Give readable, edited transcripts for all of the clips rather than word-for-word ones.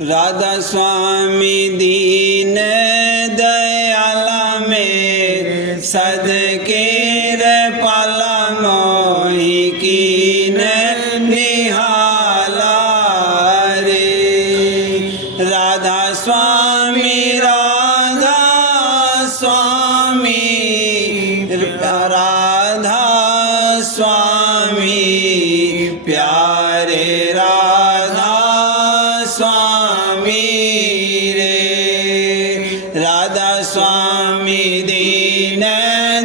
राधा स्वामी दीन दयाला में सदके रे पाला मोहि कीन निहाला रे। राधा स्वामी राधा स्वामी राधा स्वामी प्यारे राधा स्वामी रे। राधा स्वामी दीन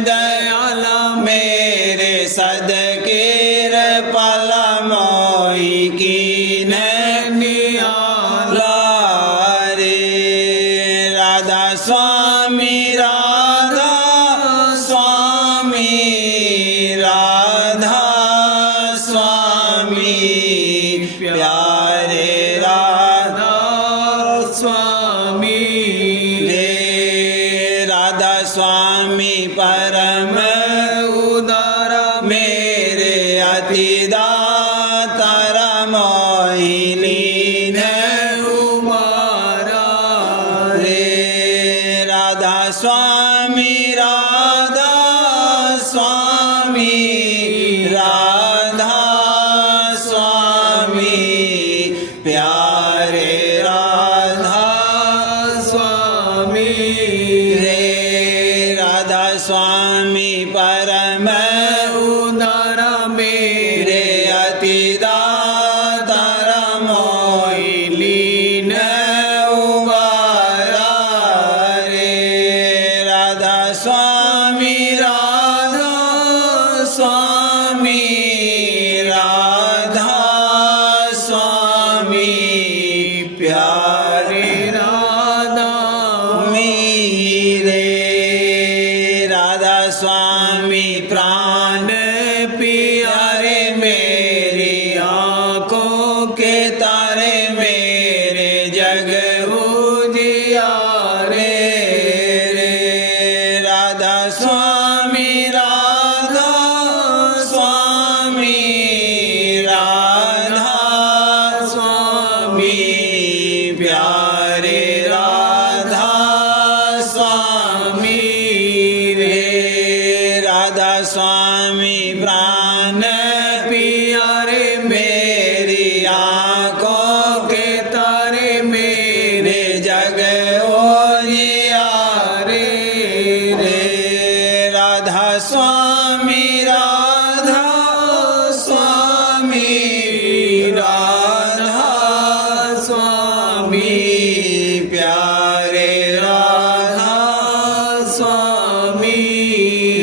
दयाला मेरे सदके रे पाला मोहि कीन निहाला रे। राधा स्वामी राधा स्वामी राधा स्वामी प्यारे राधा स्वामी रे। राधा स्वामी परम उदार मेरे अति दातार मोहि लीन उबारा रे। राधा स्वामी राधा स्वामी राधा स्वामी प्यारे राधा स्वामी रे। राधा स्वामी परम उदार मेरे अति दातार मोहि लीन उबारा रे। राधा स्वामी राधा स्वामी राधा स्वामी प्यारे राधा मेरे। राधा स्वामी प्राण प्यारे मेरी आँखों के तारे मेरे जग उजियारे रे। राधा स्वामी राधा स्वामी राधा स्वामी प्यारे राधा स्वामी रे। राधा स्वामी प्राण प्यारे मेरी आँखों के तारे मेरे जग उजियारे रे। राधा स्वामी राधा स्वामी राधा स्वामी प्यारे राधा स्वामी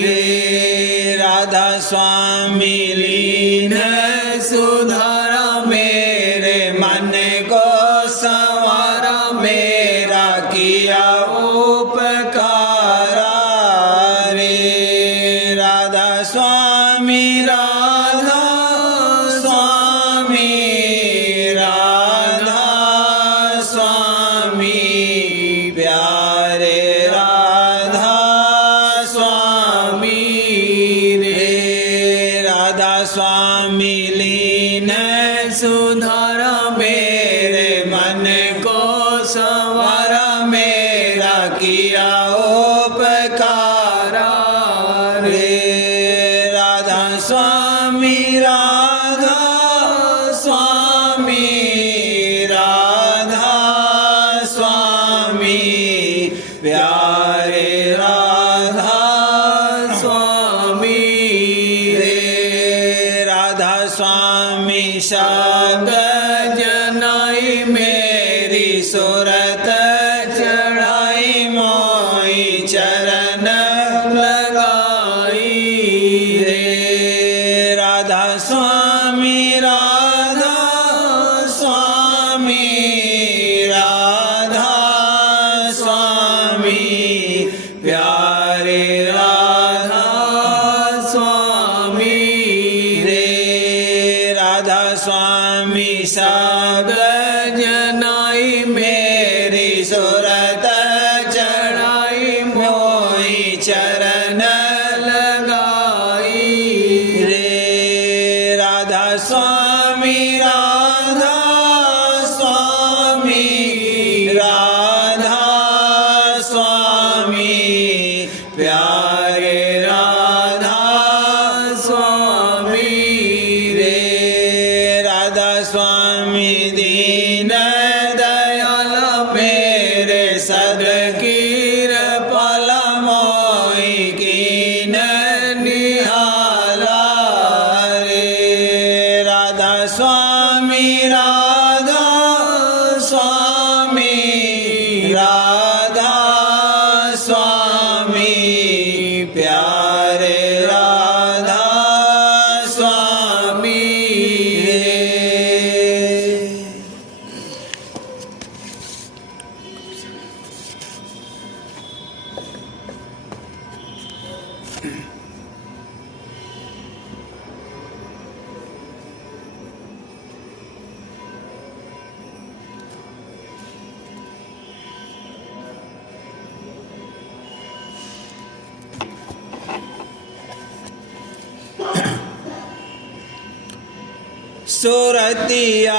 रे। राधा स्वामी लीन सुधारा मेरे मन को संवारा मेरा किया उपकारा रे। राधा स्वामी राधा स्वामी राधा स्वामी प्यारे राधा स्वामी रे। राधा स्वामी लीन सुधारा मेरे मन को संवारा मेरा किया उपकारा रे। राधा स्वामी राधा स्वामी राधा स्वामी प्यारे राधा स्वामी रे। राधा स्वामी शब्द जनाई मेरी सूरत चढ़ाई मोहि चरण लगाई रे। राधा स्वामी राधा स्वामी राधा स्वामी प्यारे राधा स्वामी रे। राधा स्वामी शब्द जनाई मेरी सूरत चढ़ाई मोहि चरण लगाई रे। राधा स्वामी राधा स्वामी सुरतिया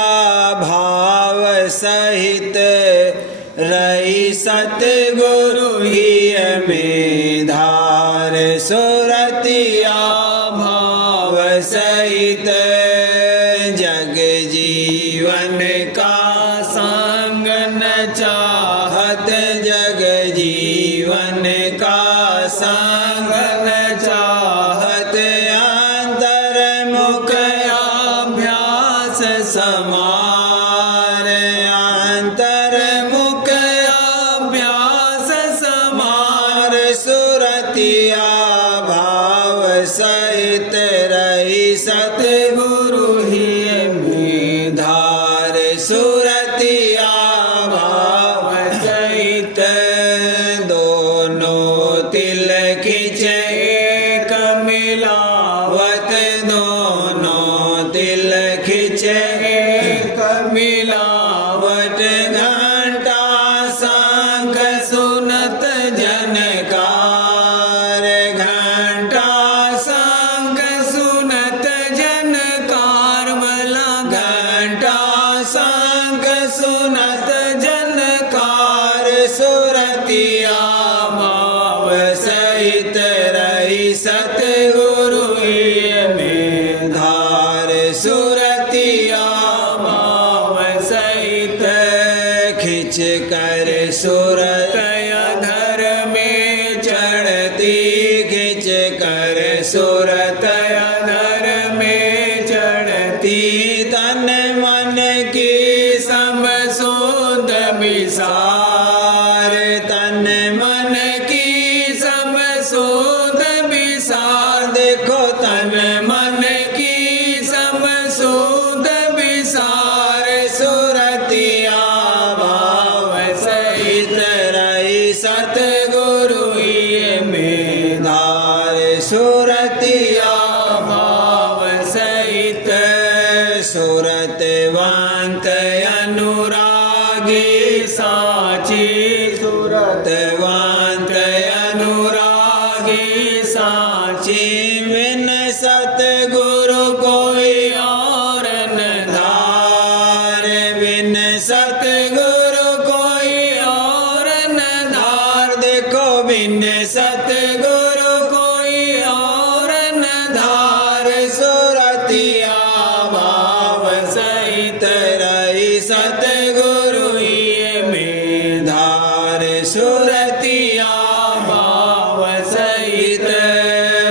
भाव सहित रही सतगुरु ही में धार। सुरतिया भाव सहित जग जीवन का संग न चाहत, जग जीवन का संग न चाहत। अंतर्मुख अभ्यास समार, अंतर्मुख अभ्यास समार। सुरतिया भाव सहित रही सतगुरु ही में धार। सुरतिया भाव सहित दोनों तिल खिंचे एक मिलावत, दोनों तिल खिंचे एक मिलावट। घंटा शंख सुनत जनकार, घंटा शंख सुनत जनकार। भला घंटा शंख सुनत जनकार। सुरतिया भाव सहित रही सतगुरु में धार। सुरतिया भाव सहित खिंच कर सुरत अधर में चढ़ती, खिंच कर सुरत अधर में चढ़ती। तन मन की सम सोध विसार, तन मन की सम सोध विसार। देखो तन मन की सम सोध विसार। सुरतिया भाव सहित रही सतगुरु में धार। सुरतिया भाव सहित सुरतवंत अनुरागी साची, सुरतवंत अनुरागी साची। बिन सतगुरु कोई और न धार, बिन सतगुरु कोई और न धार। देखो बिन सतगुरु कोई और न धार। सुरतिया भाव सहित रही सतगुरु में धार। सुरतिया भाव सहित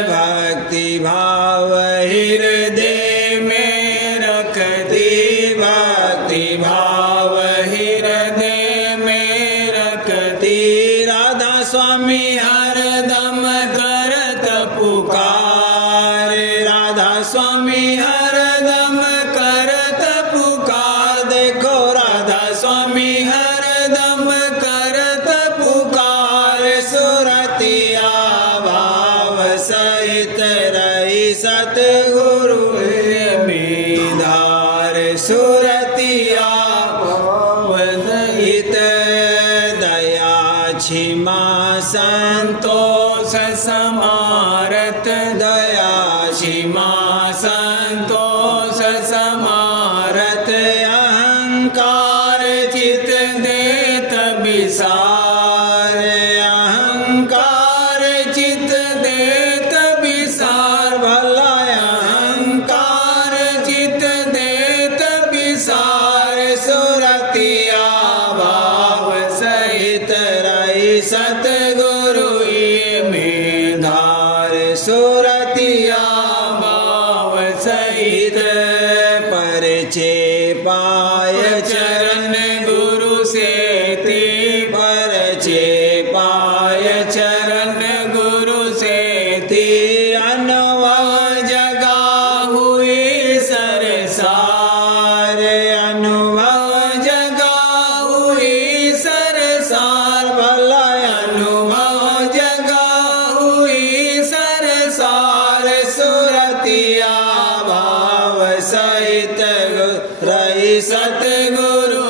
भक्ति भाव हृदय में रखती, भक्ति भाव हृदय में रखती। राधा स्वामी हरदम करत पुकार, राधा स्वामी हरदम करत पुकार। देखो राधा स्वामी हरदम करत पुकार। सुरतिया भाव सहित रही सतगुरु में धार। सुरतिया भाव सहित दया क्षमा संतोष समारत, दया क्षमा संतोष समारत। अहंकार चित देत विसार, अहंकार चित देत विसार। भला अहंकार चित देत विसार। सुरतिया भाव सहित रही सतगुरु में धार। सुरतिया भाव सहित परिचे पाय चरण गुरु सेती, परिचे पाय चरण गुरु सेती। अनुभव जगा हुई सरसार, अनुभव जगा हुई सरसार। भला अनुभव जगा हुई सरसार। सुरतिया भाव सहित रही सतगुरु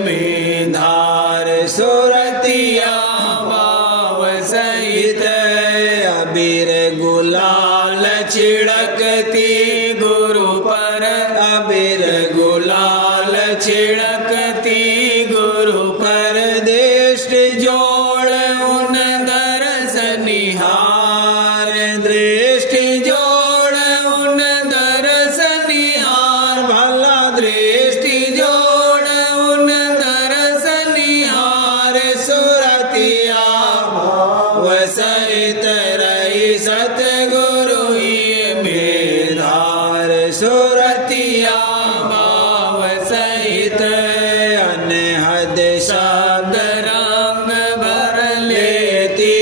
में धार। सुरतिया भाव सहित अबीर गुलाल छिड़कती गुरु पर, अबीर सुरतिया भाव सहित अनहद शब्द रंग भर लेती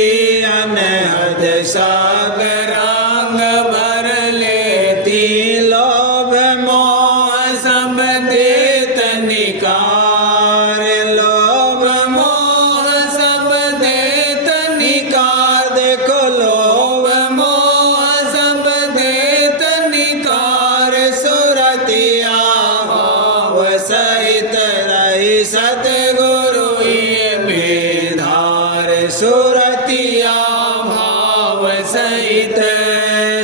अनहद शब्द रंग भर लेती लोभ मोह सब देत निकार लोभ मोह सब देत निकार देखो लोभ मोह सब देत निकार सुरतिया भाव सहित रही सतगुरु में धार सुरतिया भाव सहित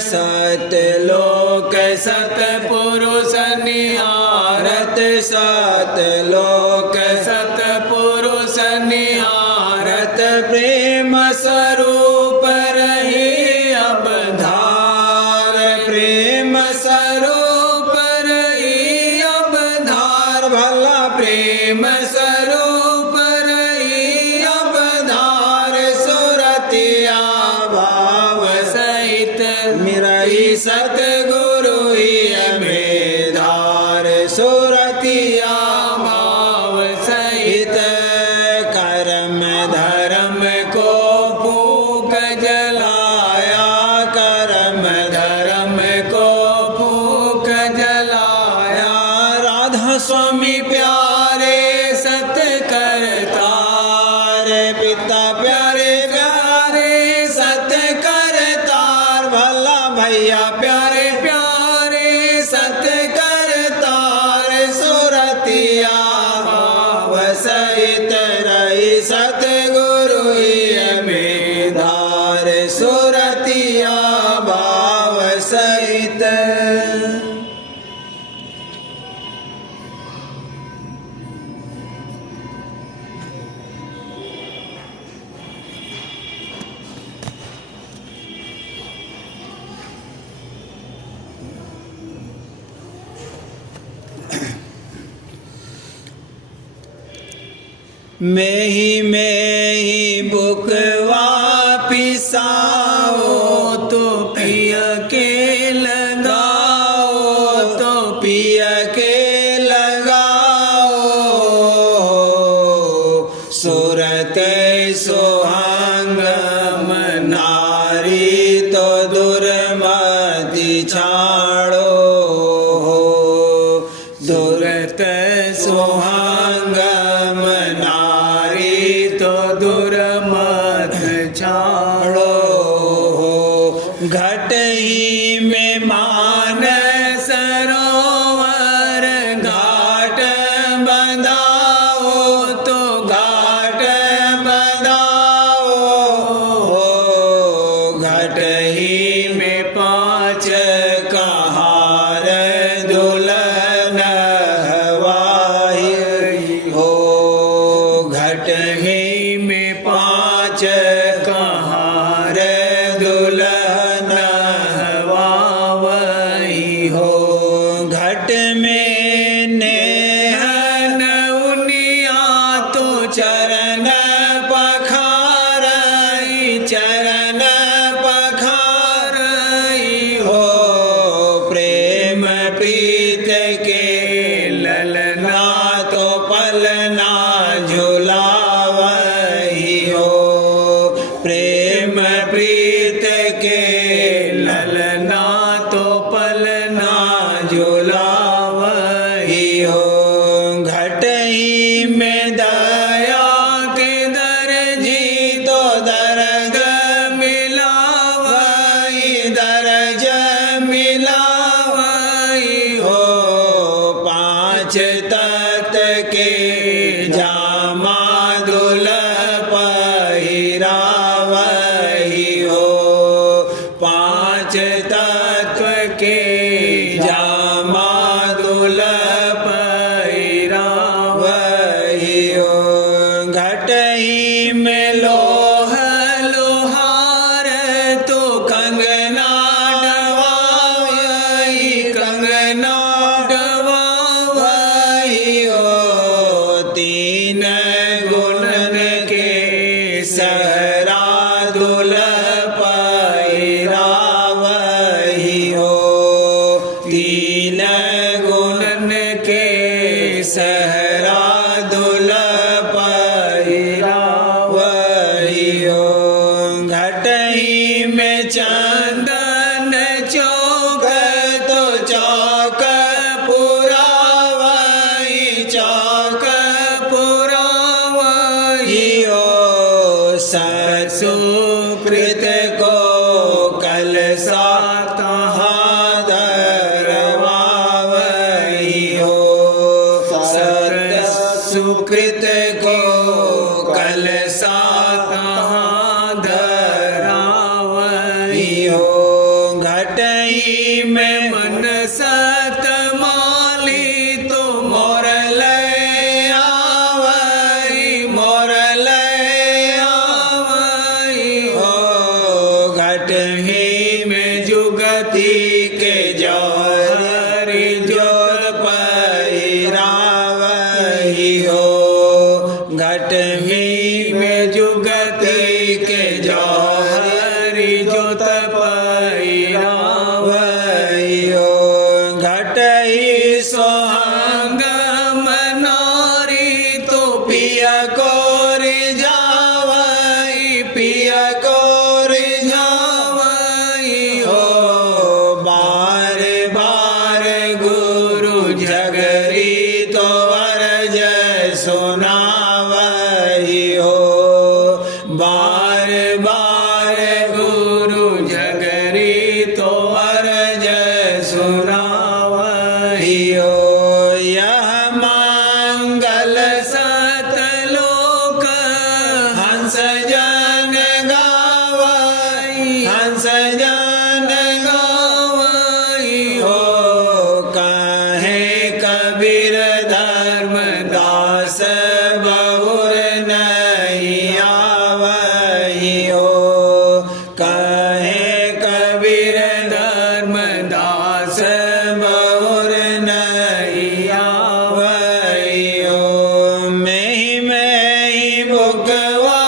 सतलोक सतपुरुष निहारत सतलोक सतपुरुष निहारत प्रेम स्वरूप रही अवधार प्रेम स्वरूप रही अवधार भला प्रेम स्वरूप रही अवधार सुरतिया भाव सहित मिरई सतगुरु में धार सुरतिया भाव सहित कर्म धर्म को फूक जलाया कर्म धर्म को फूक जलाया राधा स्वामी प्यारे सत करतार पिता प्यारे प्यारे सत करतार भला भैया प्यारे प्यारे सत करतार सुरतिया भाव सहित रही सतगुरु में धार सुरतिया भाव सहित मैं ही बुकवा पिसाओ तो पिया के लगाओ तो पिया के लगाओ सूरत सोहांगम नारी तो दुर्मति छाड़ो दुरत सोहांगम नारी तो दुर्मत छाड़ो घट ही में मान सरोवर घाट बंधाओ तो घाट बंधाओ घट ही में पांच कहार दुल्हन हवाई हो घट ही में पांच कहार दुल्हन हवाई हो घट में नेहन उनिया तो चरण पखारई चरण पखारई हो प्रेम प्रीत के ललना तो पलना झुलावही हो प्रेम प्रीत के ललना तो पलना झुलावही हो घट ही में दया के दर्जी तो दर्द मिलावही दर्ज मिलावही हो पांच तत के जामा दुल पहिरावही हो पांच तत्व के जामा दुल पहिरावही हो घट ही में लोह लोहार तो कंगना डवावही कंगना डवावही हो तीन गुणन के सहरा दुल पहिरावही हो तीन सतमाली तो मोर ले आवई, मोर ले आवई हो। घट ही में जुगती के जौहर जोत पहिरावई हो। घट ही में जुगती के जौहर जोत पहिरावई हो। घट ही सोहाग मनारी तो पिया कोर जावई, पिया कोर जावई हो। बार बार गुरु झगरी तो अरज सुनावई हो। बार बार गुरु झगरी तो अरज सुनावई हो। यह मंगल सतलोक हंस जन गावई, हंस जन गावई हो। कहे कबीर धर्मदास बहुर नहीं आवई हो। कहे कबीर धर्मदास बहुर नहीं आवई हो। मैं ही बुकवा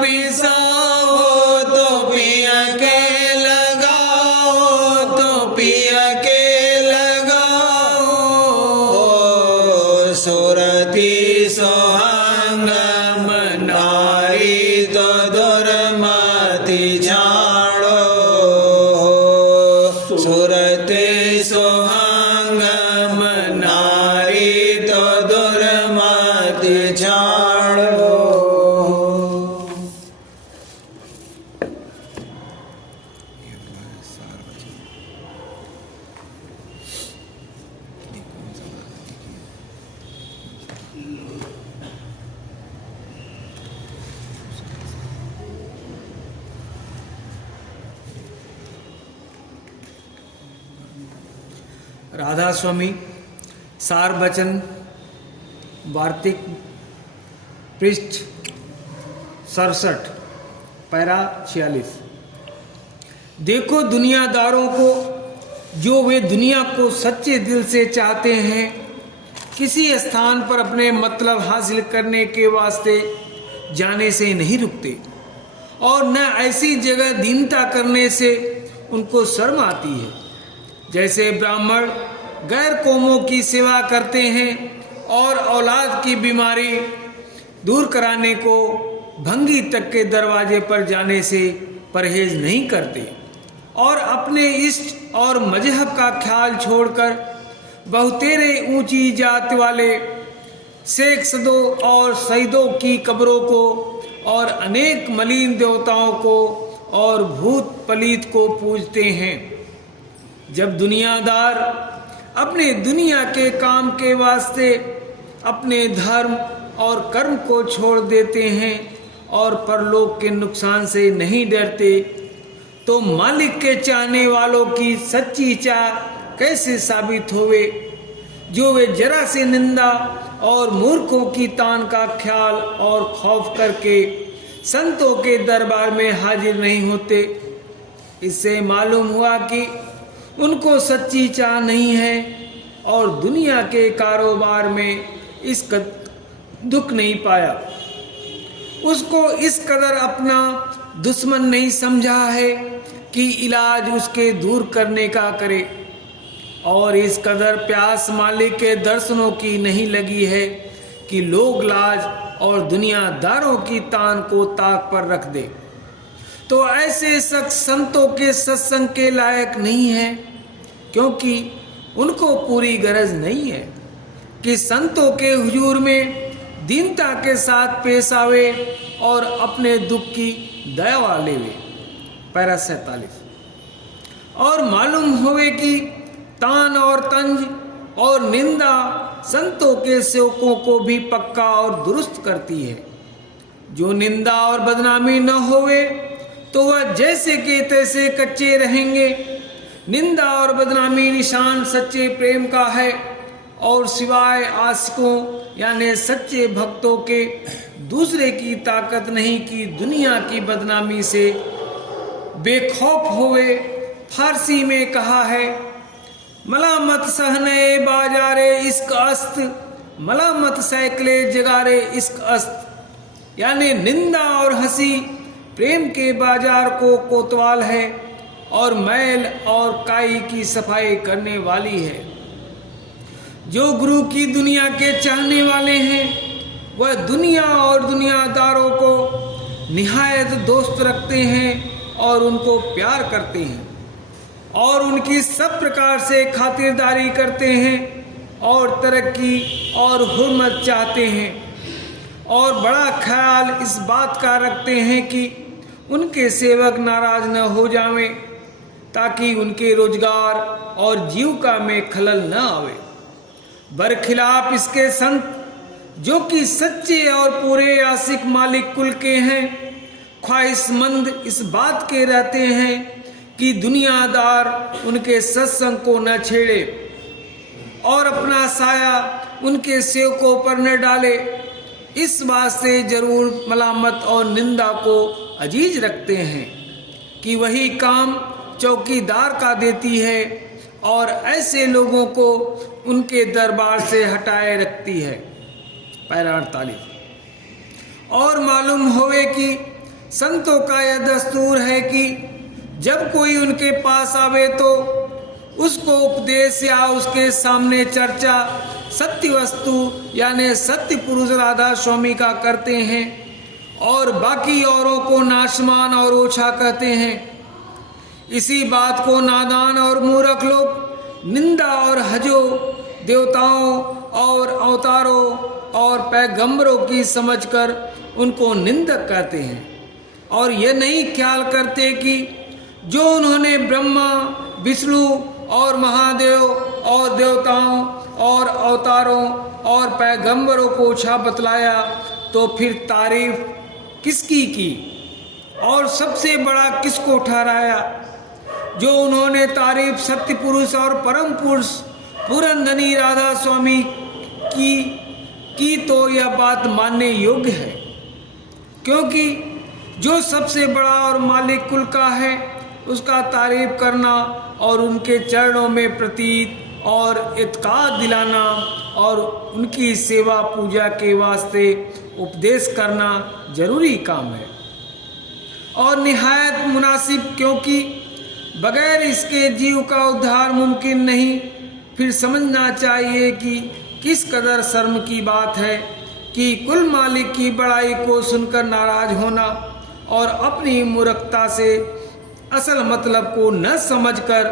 पिसाओ तो पिया के लगाओ, तो पिया के लगाओ। सुरती सोहांग मनारी तो दुर्मति झाड़ो। सुरती सोहांग मनारी तो दुर्मति झाड़ो। राधा स्वामी सार वचन वार्तिक पृष्ठ 67 पैरा 46। देखो दुनियादारों को, जो वे दुनिया को सच्चे दिल से चाहते हैं, किसी स्थान पर अपने मतलब हासिल करने के वास्ते जाने से नहीं रुकते, और न ऐसी जगह दीनता करने से उनको शर्म आती है। जैसे ब्राह्मण गैर कौमों की सेवा करते हैं और औलाद की बीमारी दूर कराने को भंगी तक के दरवाजे पर जाने से परहेज नहीं करते, और अपने इष्ट और मजहब का ख्याल छोड़कर बहुतेरे ऊंची जात वाले शेख सदों और शहीदों की कब्रों को और अनेक मलिन देवताओं को और भूत पलीत को पूजते हैं। जब दुनियादार अपने दुनिया के काम के वास्ते अपने धर्म और कर्म को छोड़ देते हैं और परलोक के नुकसान से नहीं डरते, तो मालिक के चाहने वालों की सच्ची चाह कैसे साबित होवे, जो वे जरा से निंदा और मूर्खों की तान का ख्याल और खौफ करके संतों के दरबार में हाजिर नहीं होते। इससे मालूम हुआ कि उनको सच्ची चाह नहीं है और दुनिया के कारोबार में इसका दुख नहीं पाया। उसको इस कदर अपना दुश्मन नहीं समझा है कि इलाज उसके दूर करने का करे, और इस कदर प्यास मालिक के दर्शनों की नहीं लगी है कि लोग लाज और दुनियादारों की तान को ताक पर रख दे। तो ऐसे शख्स संतों के सत्संग के लायक नहीं है, क्योंकि उनको पूरी गरज नहीं है कि संतों के हुजूर में दीनता के साथ पेश आवे और अपने दुख की दया लेवे। पैरा 47। और मालूम होवे कि तान और तंज और निंदा संतों के सेवकों को भी पक्का और दुरुस्त करती है। जो निंदा और बदनामी न होवे तो वह जैसे के तैसे कच्चे रहेंगे, निंदा और बदनामी निशान सच्चे प्रेम का है, और सिवाय आशिकों यानी सच्चे भक्तों के दूसरे की ताकत नहीं कि दुनिया की बदनामी से बेखौफ होवे। फारसी में कहा है, मलामत सहने बाजारे इश्क अस्त, मलामत सैकले जगारे इश्क अस्त, यानी निंदा और हंसी प्रेम के बाजार को कोतवाल है और मैल और काई की सफाई करने वाली है। जो गुरु की दुनिया के चाहने वाले हैं वह दुनिया और दुनियादारों को निहायत दोस्त रखते हैं और उनको प्यार करते हैं और उनकी सब प्रकार से खातिरदारी करते हैं और तरक्की और हुर्मत चाहते हैं, और बड़ा ख्याल इस बात का रखते हैं कि उनके सेवक नाराज न हो जावें, ताकि उनके रोजगार और जीविका में खलल न आवे। बरखिलाफ इसके संत जो कि सच्चे और पूरे आशिक मालिक कुल के हैं, ख्वाहिशमंद इस बात के रहते हैं कि दुनियादार उनके सत्संग को न छेड़े और अपना साया उनके सेवकों पर न डाले। इस बात से जरूर मलामत और निंदा को अजीज रखते हैं कि वही काम चौकीदार का देती है और ऐसे लोगों को उनके दरबार से हटाए रखती है। पैरा 48। और मालूम होवे कि संतों का यह दस्तूर है कि जब कोई उनके पास आवे तो उसको उपदेश या उसके सामने चर्चा सत्य वस्तु यानी सत्य पुरुष राधा स्वामी का करते हैं और बाकी औरों को नाशमान और ओछा कहते हैं। इसी बात को नादान और मूर्ख लोग निंदा और हजो देवताओं और अवतारों और पैगंबरों की समझकर उनको निंदक कहते हैं और यह नहीं ख्याल करते कि जो उन्होंने ब्रह्मा विष्णु और महादेव और देवताओं और अवतारों और पैगंबरों को ओछा बतलाया तो फिर तारीफ किसकी की और सबसे बड़ा किसको ठहराया। जो उन्होंने तारीफ सत्य पुरुष और परम पुरुष पुरंदनी राधा स्वामी की तो यह बात मानने योग्य है, क्योंकि जो सबसे बड़ा और मालिक कुल का है उसका तारीफ करना और उनके चरणों में प्रतीत और इत्काद दिलाना और उनकी सेवा पूजा के वास्ते उपदेश करना जरूरी काम है और निहायत मुनासिब, क्योंकि बगैर इसके जीव का उद्धार मुमकिन नहीं। फिर समझना चाहिए कि किस कदर शर्म की बात है कि कुल मालिक की बड़ाई को सुनकर नाराज होना और अपनी मूर्खता से असल मतलब को न समझकर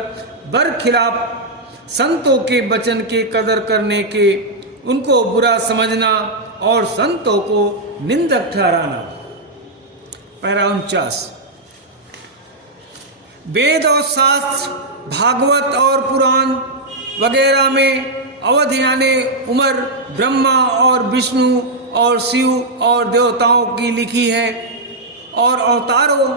बरखिलाफ संतों के वचन के कदर करने के उनको बुरा समझना और संतों को निंदक ठहराना। पैरा 49। वेद और शास्त्र भागवत और पुराण वगैरह में अवध यानी उमर ब्रह्मा और विष्णु और शिव और देवताओं की लिखी है और अवतारों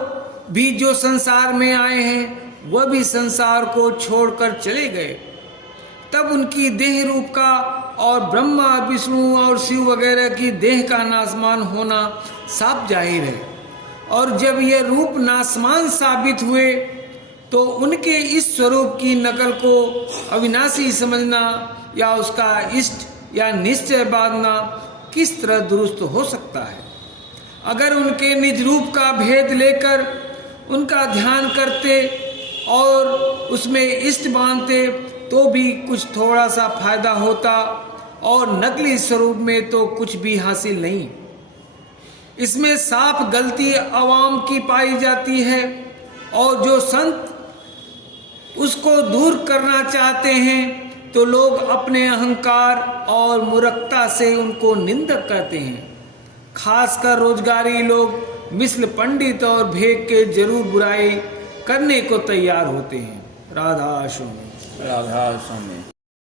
भी जो संसार में आए हैं वह भी संसार को छोड़कर चले गए। तब उनकी देह रूप का और ब्रह्मा विष्णु और शिव वगैरह की देह का नाशमान होना साफ जाहिर है, और जब ये रूप नाशमान साबित हुए तो उनके इस स्वरूप की नकल को अविनाशी समझना या उसका इष्ट या निश्चय बांधना किस तरह दुरुस्त हो सकता है। अगर उनके निज रूप का भेद लेकर उनका ध्यान करते और उसमें इष्ट बांधते तो भी कुछ थोड़ा सा फायदा होता, और नकली स्वरूप में तो कुछ भी हासिल नहीं। इसमें साफ गलती अवाम की पाई जाती है, और जो संत उसको दूर करना चाहते हैं तो लोग अपने अहंकार और मूर्खता से उनको निंदक कहते हैं। खासकर रोजगारी लोग मिस्ल पंडित और भेद के जरूर बुराई करने को तैयार होते हैं। राधा स्वामी।